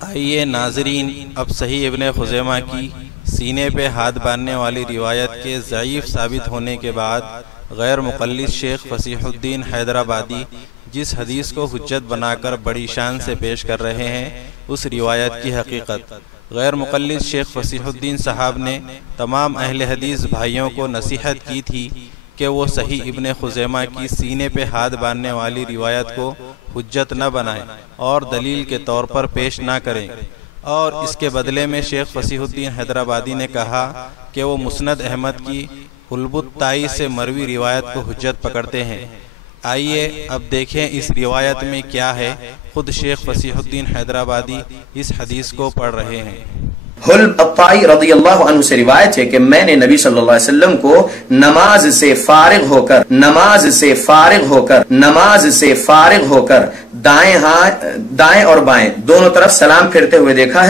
آئیے ناظرین، اب صحیح ابن خزیمہ کی سینے پہ ہاتھ باندھنے والی روایت کے ضعیف ثابت ہونے کے بعد غیر مقلد شیخ فصیح الدین حیدرآبادی جس حدیث کو حجت بنا کر بڑی شان سے پیش کر رہے ہیں اس روایت کی حقیقت۔ غیر مقلد شیخ فصیح الدین صاحب نے تمام اہل حدیث بھائیوں کو نصیحت کی تھی کہ وہ صحیح ابن خزیمہ کی سینے پہ ہاتھ باندھنے والی روایت کو حجت نہ بنائیں اور دلیل کے طور پر پیش نہ کریں، اور اس کے بدلے میں شیخ فصیح الدین حیدرآبادی نے کہا کہ وہ مسند احمد کی حلب الطائی سے مروی روایت کو حجت پکڑتے ہیں۔ آئیے اب دیکھیں اس روایت میں کیا ہے۔ خود شیخ فصیح الدین حیدرآبادی اس حدیث کو پڑھ رہے ہیں۔ حلب الطائی رضی اللہ عنہ سے روایت ہے کہ میں نے نبی صلی اللہ علیہ وسلم کو نماز سے فارغ ہو کر دائیں اور بائیں دونوں طرف سلام پھرتے ہوئے دیکھا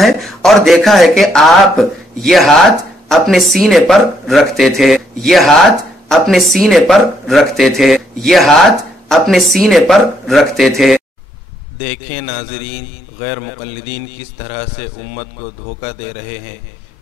ہے اور دیکھا ہے کہ آپ یہ ہاتھ اپنے سینے پر رکھتے تھے۔ دیکھیں ناظرین، غیر مقلدین کس طرح سے امت کو دھوکہ دے رہے ہیں۔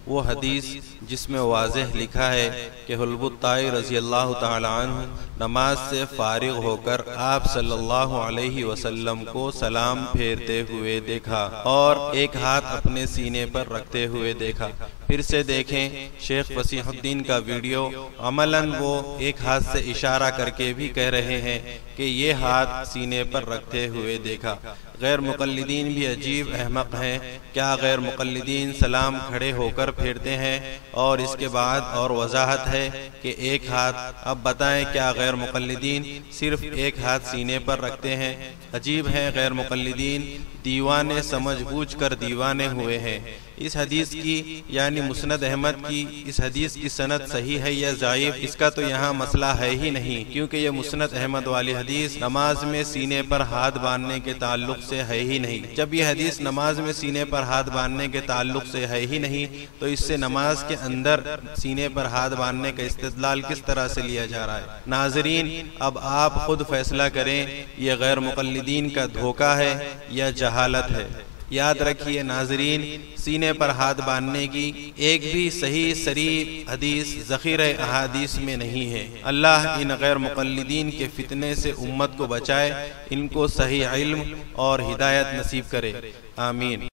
وہ حدیث جس میں واضح لکھا ہے کہ حلب الطائی رضی اللہ تعالی عنہ نماز سے فارغ ہو کر آپ صلی اللہ علیہ وسلم کو سلام پھیرتے ہوئے دیکھا اور ایک ہاتھ اپنے سینے پر رکھتے ہوئے دیکھا۔ پھر سے دیکھیں شیخ فصیح الدین کا ویڈیو، عملاً وہ ایک ہاتھ سے اشارہ کر کے بھی کہہ رہے ہیں کہ یہ ہاتھ سینے پر رکھتے ہوئے دیکھا۔ غیر مقلدین بھی عجیب احمق ہیں۔ کیا غیر مقلدین سلام کھڑے ہو کر پھیرتے ہیں اور اس کے بعد اور وضاحت ہے کہ ایک ہاتھ؟ اب بتائیں کیا غیر مقلدین صرف ایک ہاتھ سینے پر رکھتے ہیں؟ عجیب ہیں غیر مقلدین، دیوانے سمجھ بوجھ کر دیوانے ہوئے ہیں۔ اس حدیث کی یعنی مسند احمد کی اس حدیث کی سند صحیح ہے یا ضعیف، اس کا تو یہاں مسئلہ ہے ہی نہیں، کیونکہ یہ مسند احمد والی حدیث نماز میں سینے پر ہاتھ باندھنے کے تعلق سے ہے ہی نہیں۔ جب یہ حدیث نماز میں سینے پر ہاتھ باندھنے کے تعلق سے ہے ہی نہیں تو اس سے نماز کے اندر سینے پر ہاتھ باندھنے کا استدلال کس طرح سے لیا جا رہا ہے؟ ناظرین اب آپ خود فیصلہ کریں، یہ غیر مقلدین کا دھوکہ ہے یا جہالت ہے۔ یاد رکھیے ناظرین، سینے پر ہاتھ باندھنے کی ایک بھی صحیح صریح حدیث ذخیرہ احادیث میں نہیں ہے۔ اللہ ان غیر مقلدین کے فتنے سے امت کو بچائے، ان کو صحیح علم اور ہدایت نصیب کرے، آمین۔